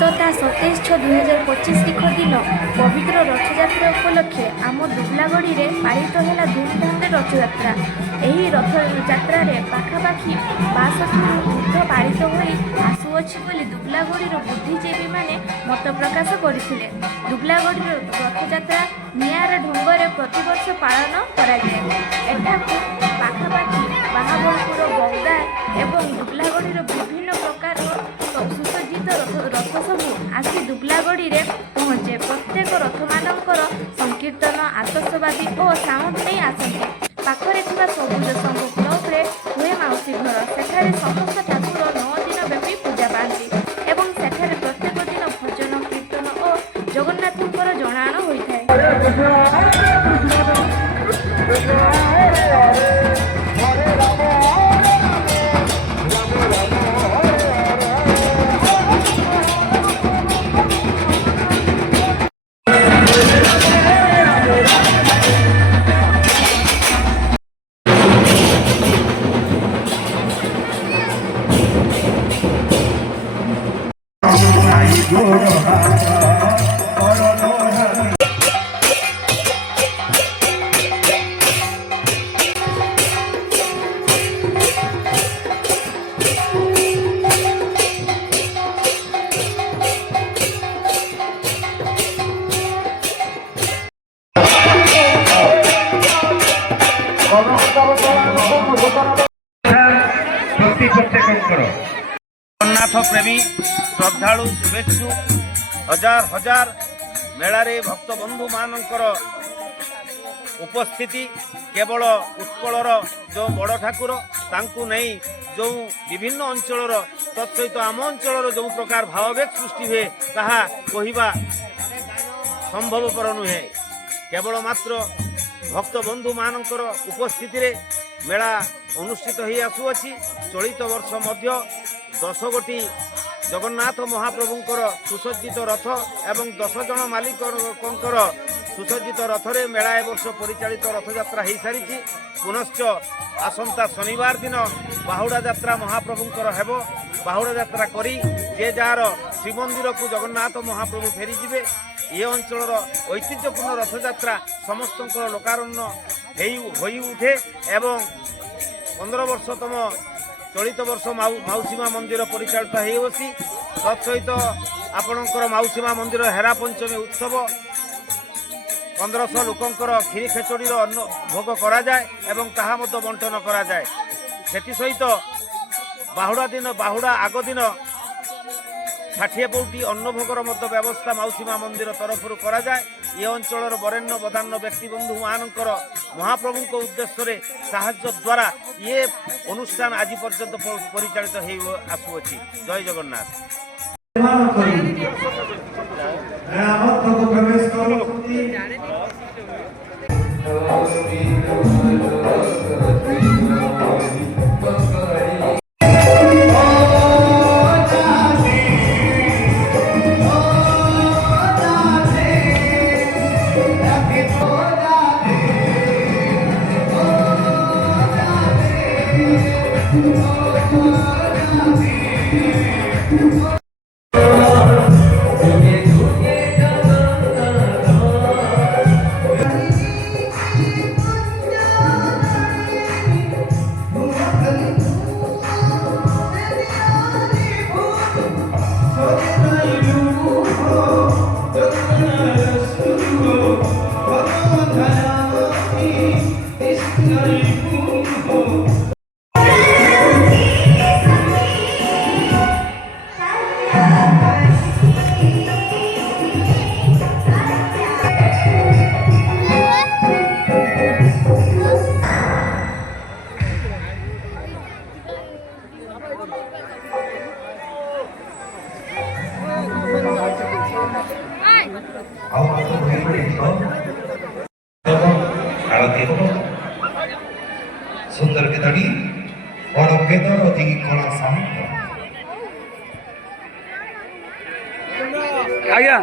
तथा 27/6/2025 तारीख दिन पवित्र रथयात्रा उपलक्षे आम दुबलागढ़ी में पालित है धूमधाम रथयात्रा। यही रथयात्रा पाखापाखि 62 ऊर्ध पालित हो आसुअछि बोली दुबलागढ़ी बुद्धिजीवी मैंने मत प्रकाश करते। दुबलागढ़ी रथयात्रा निआरा ढंग प्रतिवर्ष पालन कराठाकू पाखापाखि बाहाबलपुर बौदा एवं दुबलागढ़ी विभिन्न प्रकार सुसज्जित रथ सबू आसी दुबलागढ़ी में पहुँचे। प्रत्येक रथ मानकर संकीर्तन आतसबाजी और साउंड नहीं आसती। पाखरे सबुज संघ क्लब्रे हुए मौसी घर सेठारे समस्त ठाकुर 9 दिन व्यापी पूजा पाती एवं सेठारे प्रत्येक दिन भजन कीर्तन और जगन्नाथंकर जणाण होता है। जगन्नाथ प्रेमी श्रद्धालु शुभेच्छु हजार हजार मेलारे भक्त बंधु मानकर उपस्थिति केवल उत्कलर जो बड़ ठाकुर तांकु नहीं जो विभिन्न अंचल तत्सहित आम अंचल जो प्रकार भाववेग सृष्टि हुए ताहा कहिबा संभवपर नुहे। केवल मात्र भक्त बंधु मानकर उपस्थिति मेला अनुष्ठित हो आसुअछि। चलित वर्ष मध्य 10 गोटी जगन्नाथ महाप्रभुंकर सुसज्जित रथ एवं 10 जन मालिकंकर सुसज्जित रथरे मेला ए वर्ष परिचालित रथयात्रा हो सारी। पुनश्च आसंता शनिवार दिन बाहुड़ा यात्रा महाप्रभुंकर हेब। बाहुड़ा यात्रा करी जे जार श्रीमंदिर को जगन्नाथ महाप्रभु फेरी जिवे। ये अंचल ऐतिह्यपूर्ण रथयात्रा समस्त लोकारण्य होई उठे एवं 15 वर्षतम चलित वर्ष मौसीमा मंदिर परिचालित हो बसी। तत्सहित आपणकर मौसीमा मंदिर हेरा पंचमी उत्सव 1500 लोकंकर खीरी खेचड़ीर अन्न भोग करा जाए एवं ताहा मध्य बंटन करा जाए। सेति सहित बाहुड़ा दिन बाहुड़ा आग दिन 60 पौटी अन्नभोगर मध्य व्यवस्था मौसीमा मंदिर तरफ करा जाए। ये अंचल बरेण्य बधान्न व्यक्ति बंधु मानकर महाप्रभु को उद्देश्य साहाय्य द्वारा ये अनुष्ठान आज पर्यंत परिचालित हो आसुअछि। जय जगन्नाथ। सुंदर के धड़ी और बेदर अधिक कला साहित्य आज्ञा